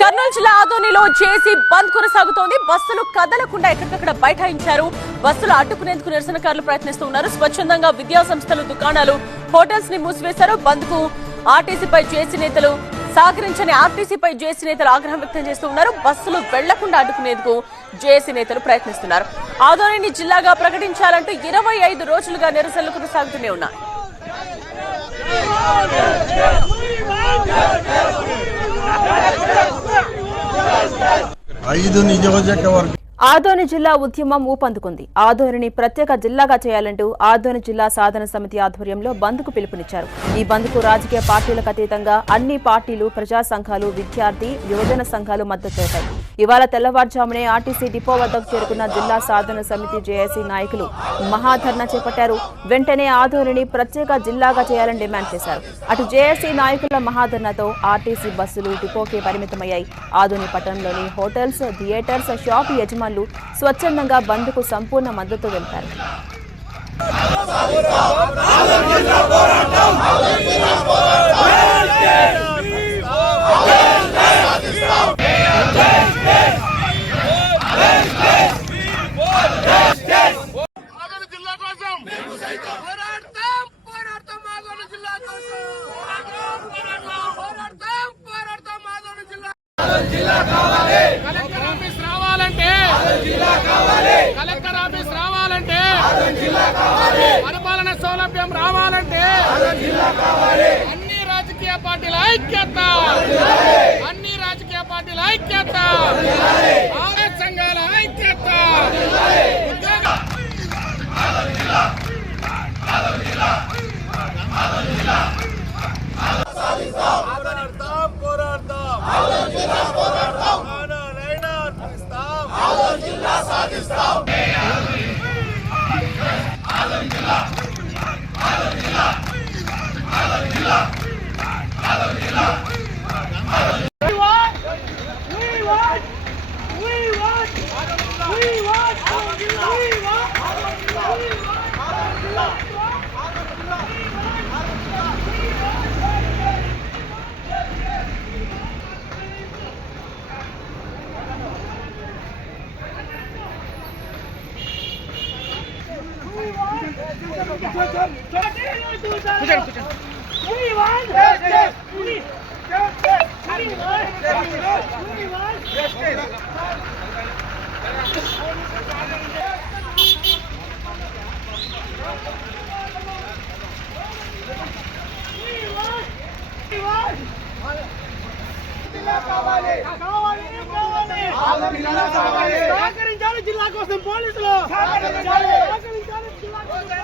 కర్నూలు జిల్లా ఆదోనిలో జేసీ బంద్ కొనసాగుతోంది. బస్సులు కదలకుండా ఎక్కడికక్కడ బైఠాయించారు. బస్సులు అడ్డుకునేందుకు నిరసనకారులు ప్రయత్నిస్తున్నారు. స్వచ్ఛందంగా విద్యా సంస్థలు, దుకాణాలు, హోటల్స్ ని మూసివేశారు. బంద్ కు ఆర్టీసీపై జేసీ నేతలు సహకరించని ఆర్టీసీపై జేసీ నేతలు ఆగ్రహం వ్యక్తం చేస్తూ ఉన్నారు. బస్సులు వెళ్లకుండా అడ్డుకునేందుకు జేసీ నేతలు ప్రయత్నిస్తున్నారు. ఆదోనిని జిల్లాగా ప్రకటించాలంటూ 25 రోజులుగా నిరసనలు కొనసాగుతూనే ఉన్నాయి. ఆదోని జిల్లా ఉద్యమం ఊపందుకుంది. ఆదోనిని ప్రత్యేక జిల్లాగా చేయాలంటూ ఆదోని జిల్లా సాధన సమితి ఆధ్వర్యంలో బంద్కు పిలుపునిచ్చారు. ఈ బంద్కు రాజకీయ పార్టీలకు అతీతంగా అన్ని పార్టీలు, ప్రజా సంఘాలు, విద్యార్థి, యువజన సంఘాలు మద్దతు తెలిపాయి. ఇవాళ తెల్లవారుజామునే ఆర్టీసీ డిపో వద్దకు చేరుకున్న జిల్లా సాధన సమితి జేఏసీ నాయకులు మహాధర్నా చేపట్టారు. వెంటనే ఆదోనిని ప్రత్యేక జిల్లాగా చేయాలని డిమాండ్ చేశారు. అటు జేఏసీ నాయకుల మహాధర్నాతో ఆర్టీసీ బస్సులు డిపోకే పరిమితమయ్యాయి. ఆదోని పట్టణంలోని హోటల్స్, థియేటర్స్, షాపు యజమానులు స్వచ్ఛందంగా బంద్కు సంపూర్ణ మద్దతు తెలిపారు. కలెక్టర్ ఆఫీస్ రావాలంటే, పరిపాలన సౌలభ్యం రావాలంటే అన్ని రాజకీయ పార్టీల ఐక్యత, అన్ని రాజకీయ పార్టీల ఐక్యత, ఆరోగ్య సంఘాల ఐక్యత. సహకరించాలి జిల్లా కోసం పోలీసులు, సహకరించాలి జిల్లా కోసం.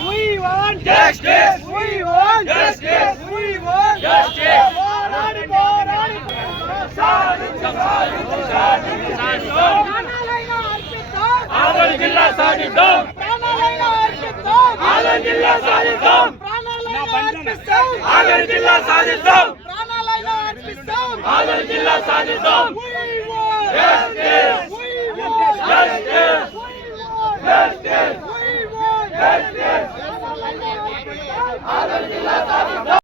We want justice. We want justice. We want justice. Adoni జిల్లా సాధిద్దాం. ఆదోని జిల్లా సాధిద్దాం. ఆదోని జిల్లా సాధిద్దాం. ఆదోని జిల్లా సాధిద్దాం. Justice justice justice justice Adoni జిల్లా సాధిద్దాం.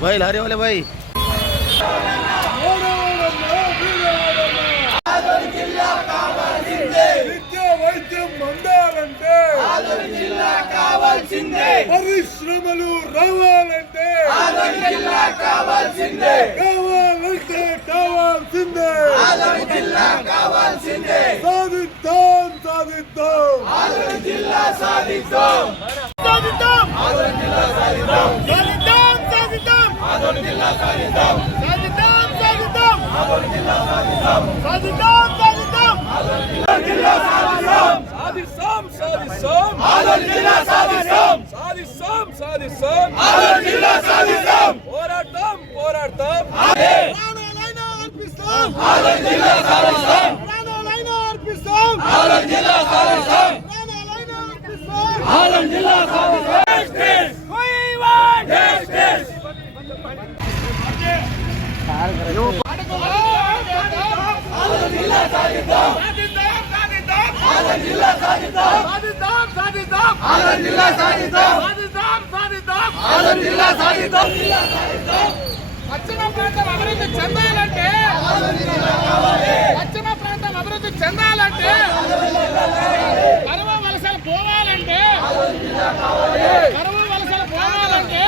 भाई लारे वाले भाई పరిశ్రమలు రావాలంటే కావాల్సిందే సాధిద్దాం సాధిద్దాం పశ్చిమ ప్రాంతం అభివృద్ధి చెందాలంటే పశ్చిమ ప్రాంతం అభివృద్ధి చెందాలంటే కరువు వలసలు పోవాలంటే కరువు వలసలు పోవాలంటే